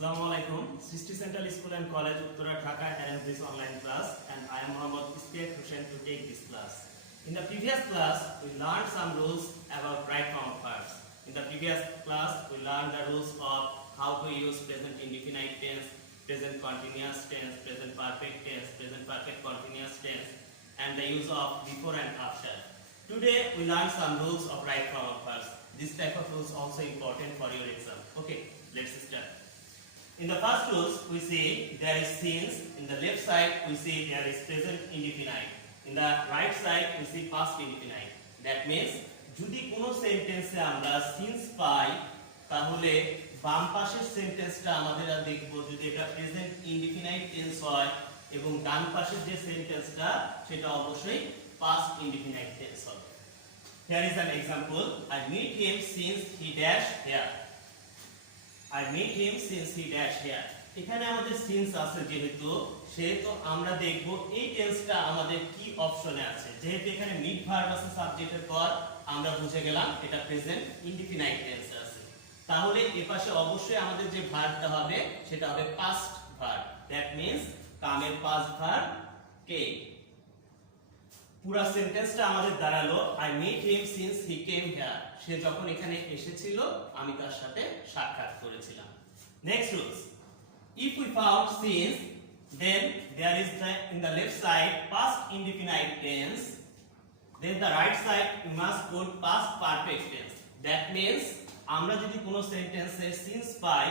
Assalamu alaikum. Srishti Central School and College, Uttara Dhaka arranged this online class, and I am Mohammad Istiaq Hussain to take this class. In the previous class, we learned some rules about right form of verbs. In the previous class, we learned the rules of how to use present indefinite tense, present continuous tense, present perfect tense, present perfect continuous tense, and the use of before and after. Today, we learn some rules of right form of verbs. This type of rules also important for your exam. Okay, let's start. In the first rules, we see there is since. In the left side, we see there is present indefinite. In the right side, we see past indefinite. That means, যদি কোনো সেন্টেন্সে আমরা since পাই, তাহলে বাম পাশের সেন্টেন্সটা আমাদের দেখব যদি এটা প্রেজেন্ট ইনডিফিনাইট টেন্স হয় এবং ডান পাশের যে সেন্টেন্সটা সেটা অবশ্যই past indefinite tense হবে. Here is an example. I meet him since he dash here. I meet him since he dash here. এখানে আমাদের since আছে সেহেতু আমরা দেখব এই টেন্সটা আমাদের কি অপশনে আছে। যেহেতু এখানে meet verb আছে সাবজেক্টের পর আমরা বুঝে গেলাম এটা প্রেজেন্ট ইনডিফিনাইট টেন্স আছে। তাহলে এই পাশে অবশ্যই আমাদের যে ভার্বটা হবে সেটা হবে past verb. That means কামের past verb came. পুরো সেন্টেন্সটা আমাদের দাঁড়ালো I meet him since he came here. সে যখন এখানে এসেছিল আমি তার সাথে সাক্ষাৎ করেছিলাম. Next rules. If we found since, then there is in the left side past indefinite tense. Then the right side we must put past perfect tense. That means আমরা যদি কোনো সেন্টেন্সে since পাই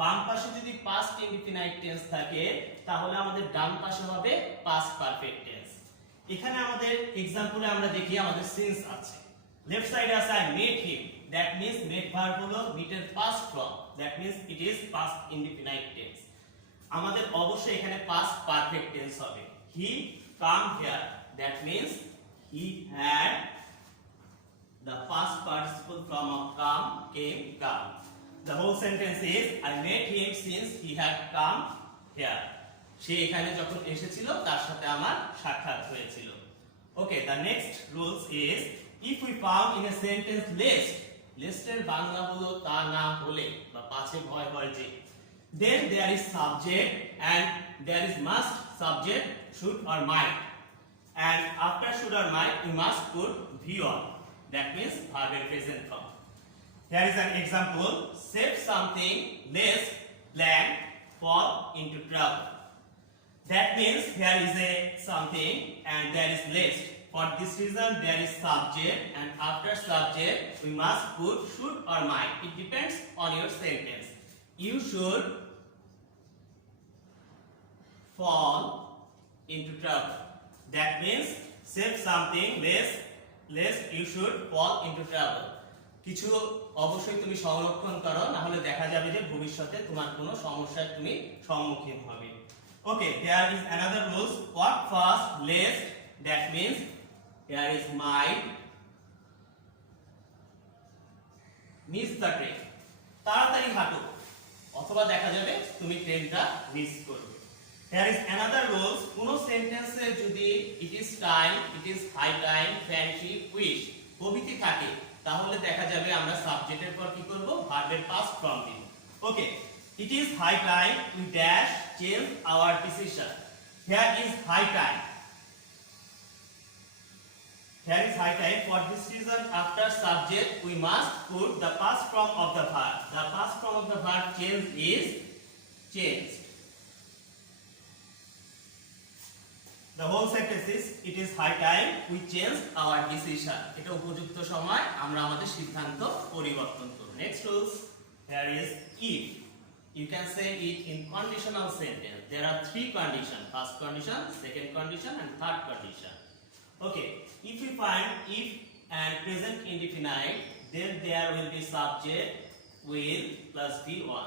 বাম পাশে যদি past indefinite tense থাকে তাহলে আমাদের ডান পাশে হবে past perfect tense. এখানে আমাদের एग्जांपले আমরা দেখি আমাদের since আছে লেফট সাইডে আছে I met him. That means met verb হলো meet এর past form. That means it is past indefinite tense. আমাদের অবশ্যই এখানে past perfect tense হবে he come here. That means he had the past participle form of come, came, come. The whole sentence is I met him since he had come here. সে এখানে যখন এসেছিল তার সাথে আমার সাক্ষাৎ হয়েছিল. Okay, the next rules is if we found in a sentence lest এর বাংলা হলো তা না হলে বা পাছে ভয় হয় যে, then there is subject and there is must, subject, should or might, and after should or might we must put v1. That means verb in present form. Here is an example. Save something lest blank fall into trouble. That means here is a something and there is list. For this reason there is subject and after subject we must put should or might. It depends on your sentence. You should fall into trouble. That means save something lest you should fall into trouble. কিছু অবশ্যই তুমি সংরক্ষণ করো না হলে দেখা যাবে যে ভবিষ্যতে তোমার কোনো সমস্যার তুমি সম্মুখীন হবে. Okay, there is another rules. Walk fast, lest. That means here is might. Miss the train. তাড়াতাড়ি হাঁটো অথবা দেখা যাবে তুমি ট্রেনটা মিস করবে. There is another rules. কোনো সেন্টেন্সে যদি it is time, it is high time, friendship, wish প্রভৃতি থাকে তাহলে দেখা যাবে আমরা সাবজেক্টের পর কি করব ভার্বের past form দিব. Okay. It is high time we dash change our decision. Here is high time. Here is high time. For this reason, after subject we must put the past form of the verb. The past form of the verb change is changed. The whole sentence is it is high time we change our decision. এটা উপযুক্ত সময় আমরা আমাদের সিদ্ধান্ত পরিবর্তন করব. Next rules. Here is if. You can say it in conditional sentence. There are three conditions. First condition, second condition and third condition. Okay, if we find if and present indefinite, then there will be subject will plus v1.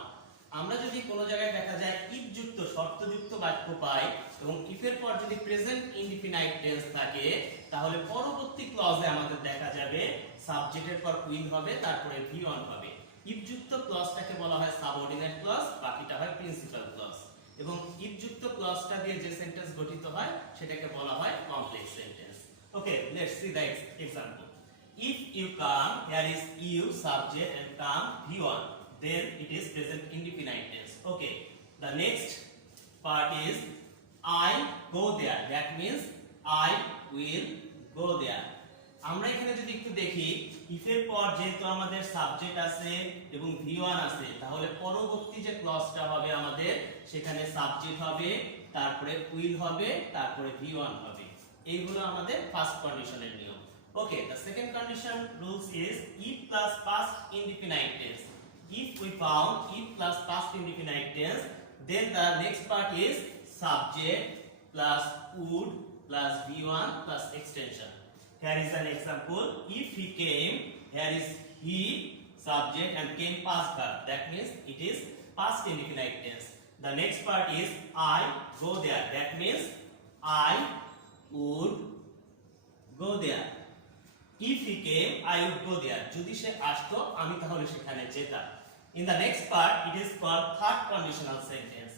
আমরা যদি কোনো জায়গায় দেখা যায় if যুক্ত শর্তযুক্ত বাক্য পাই এবং if এর পর যদি present indefinite tense থাকে তাহলে পরবর্তী ক্লজে আমাদের দেখা যাবে সাবজেক্টের পর will হবে তারপরে v1 হবে. if যুক্ত ক্লজটাকে বলা হয় সাবঅর্ডিনেট ক্লজ, বাকিটা হয় প্রিন্সিপাল ক্লজ এবং if যুক্ত ক্লজটা দিয়ে যে সেন্টেন্স গঠিত হয় সেটাকে বলা হয় complex sentence. Okay, let's see the example. If you come, here is you subject and come v1. then it is present indefinite tense. Okay, the next part is I go there. That means I will go there. আমরা এখানে যদি একটু দেখি if এর পর যেহেতু আমাদের subject আছে এবং V1 আছে, তাহলে পরবর্তী যে ক্লজটা হবে আমাদের সেখানে সাবজেক্ট হবে, তারপরে উইল হবে, তারপরে V1 হবে। এই হলো আমাদের ফার্স্ট কন্ডিশনের নিয়ম। ওকে, the second condition rules is if plus past indefinite tense. If we found if plus past indefinite tense, then the next part is subject plus would plus V1 plus extension. Here is an example. If he came, here is he subject and came past verb. That means it is past indefinite tense. The next part is I go there. That means I would go there. If he came, I would go there. যদি সে আসতো আমি তাহলে সেখানে যেতাম। In the next part, it is called third conditional sentence.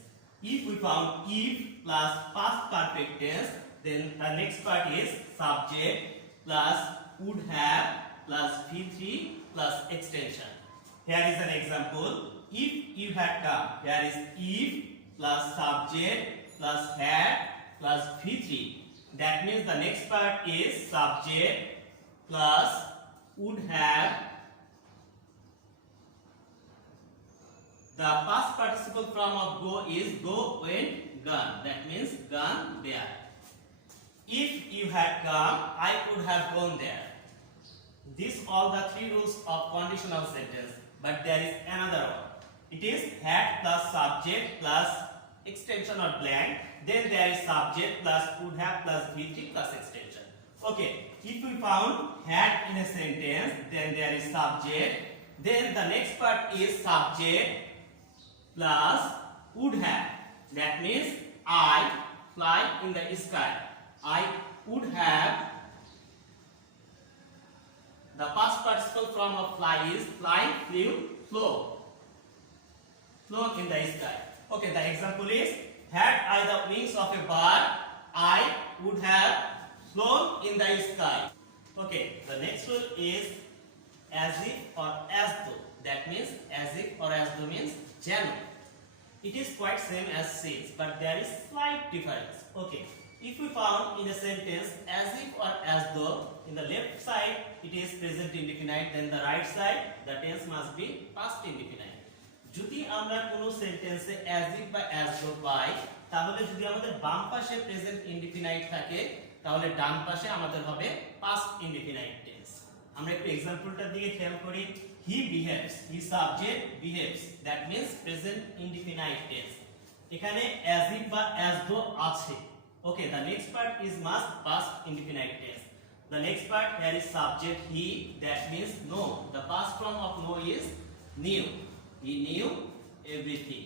If we found if plus past perfect tense, then the next part is subject plus would have plus V3 plus extension. Here is an example. If you had come, here is if plus subject plus had plus V3. That means the next part is subject plus would have. The past participle form of go is go went gone. That means gone there. If you had come, I could have gone there. These all the three rules of conditional sentence. But there is another one. It is had plus subject plus extension or blank. Then there is subject plus would have plus V3 plus extension. Okay, if we found had in a sentence, then there is subject. Then the next part is subject plus would have. That means I fly in the sky. I would have. The past participle form of fly is fly, flew, flew. Flown in the sky. Okay, the example is had I the wings of a bird, I would have flown in the sky. Okay, the next rule is as if or as though. That means as if or as though means যেন. It is quite same as since, but there is slight difference. Okay, if we found in a sentence as if or as though, in the left side it is present indefinite, then the right side the tense must be past indefinite. যদি আমরা কোন সেন্টেন্সে as if বা as though পাই, তাহলে যদি আমাদের বাম পাশে প্রেজেন্ট ইনডিফিনাইট থাকে, তাহলে ডান পাশে আমাদের হবে past indefinite tense. আমরা একটু एग्जांपलটার দিকে খেয়াল করি। He behaves, he subject behaves, that means present indefinite tense. এখানে as if বা as though আছে। Okay, the next part is must past indefinite tense. The next part here is subject he, that means know. The past form of know is knew. He knew everything.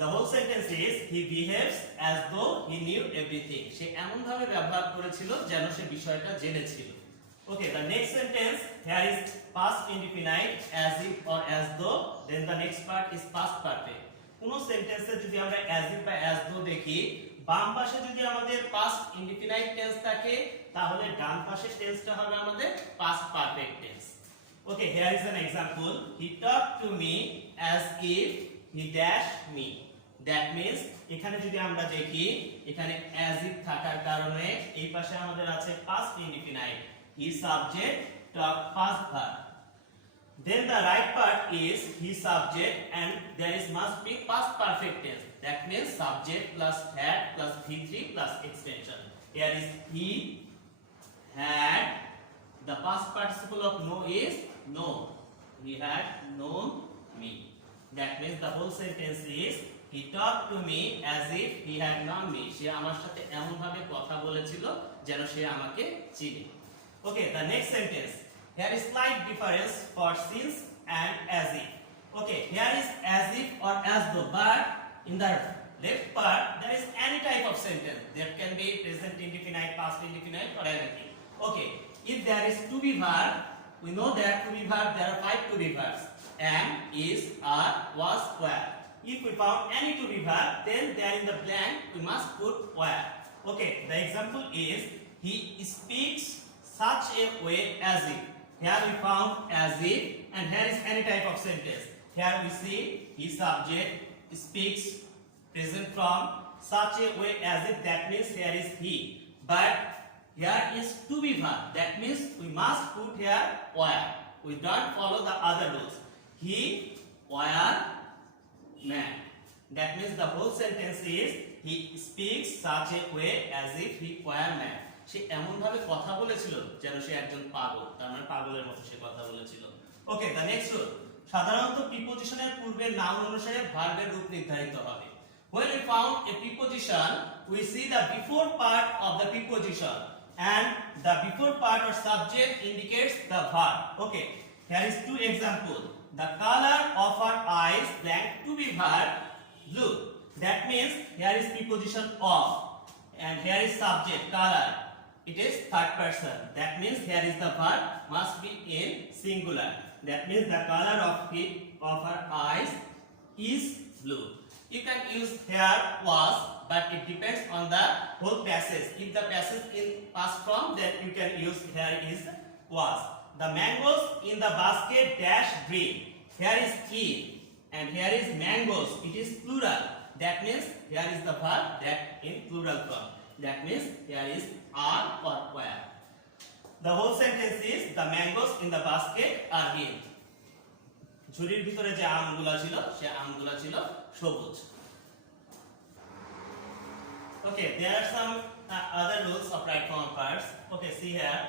The whole sentence is he behaves as though he knew everything. সে এমন ভাবে ব্যবহার করেছিল যেন সে বিষয়টা জেনেছিল। Okay, the next sentence here is past indefinite as if or as though, then the next part is past perfect. কোন সেন্টেন্সে যদি আমরা as if বা as though দেখি, বাম পাশে যদি আমাদের past indefinite tense থাকে, তাহলে ডান পাশের টেন্সটা হবে আমাদের past perfect tense. Okay, here is an example. He talked to me as if he dashed me. That means এখানে যদি আমরা দেখি, এখানে as if থাকার কারণে এই পাশে আমাদের আছে past indefinite. He subject talk past verb. Then the right part is he subject and there is must be past perfect tense. That means subject plus had plus V3 plus extension. Here is he had. The past participle of know is known. He had known me. That means the whole sentence is he talked to me as if he had known me. সে আমার সাথে এমন ভাবে কথা বলেছিল যেন সে আমাকে চিনে। Okay, the next sentence. Here is slight difference for since and as if. Okay, here is as if or as though, but in the left part there is any type of sentence. That can be present indefinite, past indefinite or anything. Okay, if there is to be verb, we know that to be verb there are 5 to be verbs: am, is, are, was, were. If we found any to be verb, then there in the blank we must put were. Okay, the example is he speaks such a way as if. Here we found as if, and here is any type of sentence. Here we see his subject speaks present form such a way as if, that means here is he. But here is to be verb, that means we must put here were. We don't follow the other rules. He were man. That means the whole sentence is he speaks such a way as if he were man. সে এমন ভাবে কথা বলেছিল যেন সে একজন পাগল, তার মানে পাগলের মতো সে কথা বলেছিল। ওকে, দ্য নেক্সট রুল, সাধারণত প্রিপজিশনের পূর্বে নাউন অনুসারে ভার্বের রূপ নির্ধারিত হবে। When we found a preposition, we see the before part of the preposition, and the before part or subject indicates the verb. Okay, here is two examples. The color of her eyes blank to be verb blue. That means here is preposition of, and here is subject color. It is third person. That means here is the verb must be in singular. That means the color of her eyes is blue. You can use here was, but it depends on the whole passage. If the passage in past form, then you can use here is was. The mangoes in the basket dash green. Here is in, and here is mangoes. It is plural. That means here is the verb that in plural form. That means here is are or were. The whole sentence is the mangoes in the basket are green. ঝুড়ির ভিতরে যে আমগুলা ছিল সে আমগুলা ছিল সবুজ। Okay, there are some other rules of right form parts. Okay, see here.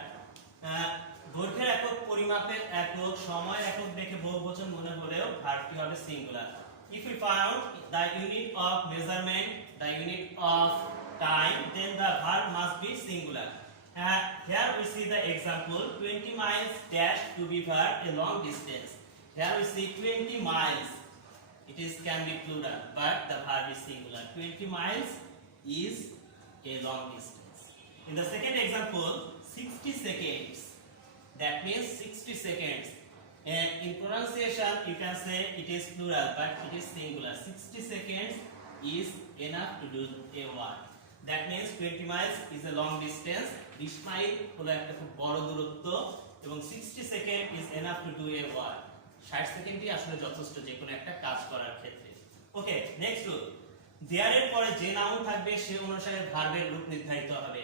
দৈর্ঘ্যের একক, পরিমাপের একক, সময় একক দেখে বহুবচন মনে হলেও ভার্বটি হবে singular. If we found the unit of measurement, the unit of time, then the verb must be singular. Here we see the example, 20 miles dash to be verb a long distance. Here we see 20 miles. It is can be plural, but the verb is singular. 20 miles is a long distance. In the second example, 60 seconds. That means 60 seconds. And in pronunciation, you can say it is plural, but it is singular. 60 seconds is enough to do a word. That means 20 miles is a long distance. 20 mile হলো একটা খুব বড় দূরত্ব, এবং 60 second is enough to do a word. 60 সেকেন্ডই আসলে যথেষ্ট যে কোনো একটা কাজ করার ক্ষেত্রে। ওকে, নেক্সট রুল, দেয়ার এর পরে যে নাউন থাকবে সে অনুসারে ভার্বের রূপ নির্ধারিত হবে।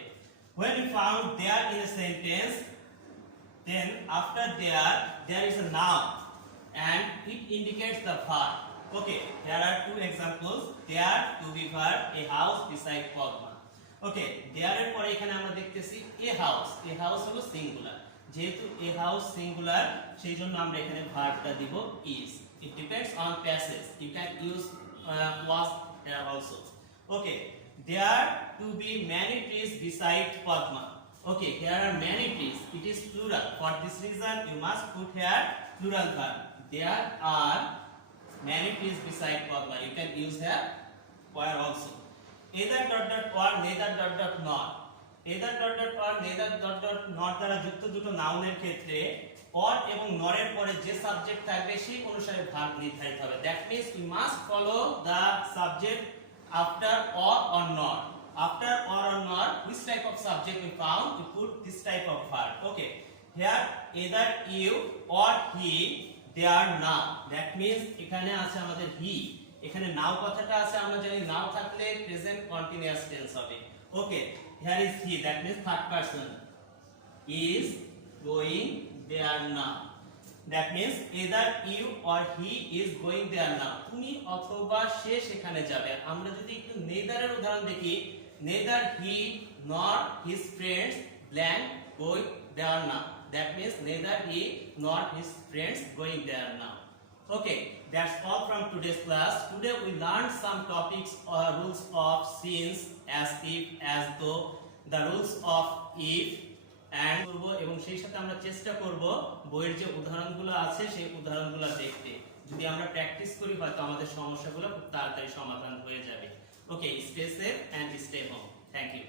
When we found there in a sentence, then after there is a noun and it indicates the verb. Okay, there are two examples. There to be verb a house beside Padma. Okay, there এর পরে এখানে আমরা দেখতেছি a house হলো singular. যেহেতু a house singular, সেই জন্য আমরা এখানে ভার্বটা দিব is. It depends on passage. You can use was here also. Okay, there to be many trees beside Padma. Okay, here are many trees. It is plural. For this reason, you must put here plural verb. There are many trees beside Padma. You can use here where also. Either dot dot or, neither dot dot not. Either dot dot or, neither dot dot not দ্বারা যুক্ত দুটো নাউনের ক্ষেত্রে or এবং not এর পরে যে subject থাকবে সেই অনুসারে ভার্ব নির্ধারিত হবে। That means we must follow the subject after or not. After or not, which type of subject we found, we put this type of verb. Okay, here either you or he, they are now. That means এখানে আছে আমাদের he, এখানে নাও কথাটা আছে, আমরা জানি নাও থাকলে present continuous tense হবে। ওকে, here is he, that means third person is going there now. That means either you or he is going there now. তুমি অথবা সে সেখানে যাবে। আমরা যদি একটু neither এর উদাহরণ দেখি, neither he nor his friends blank going there now. That means neither he nor his friends going there now. Okay, that's all from today's class. Today we learned some topics or rules of since, as if, as though, the rules of if and করব, এবং সেই সাথে আমরা চেষ্টা করব বইয়ের যে উদাহরণগুলো আছে সেই উদাহরণগুলো দেখতে। যদি আমরা প্র্যাকটিস করি হয়তো আমাদের সমস্যাগুলো খুব তাড়াতাড়ি সমাধান হয়ে যাবে। Okay, stay safe and stay home. Thank you.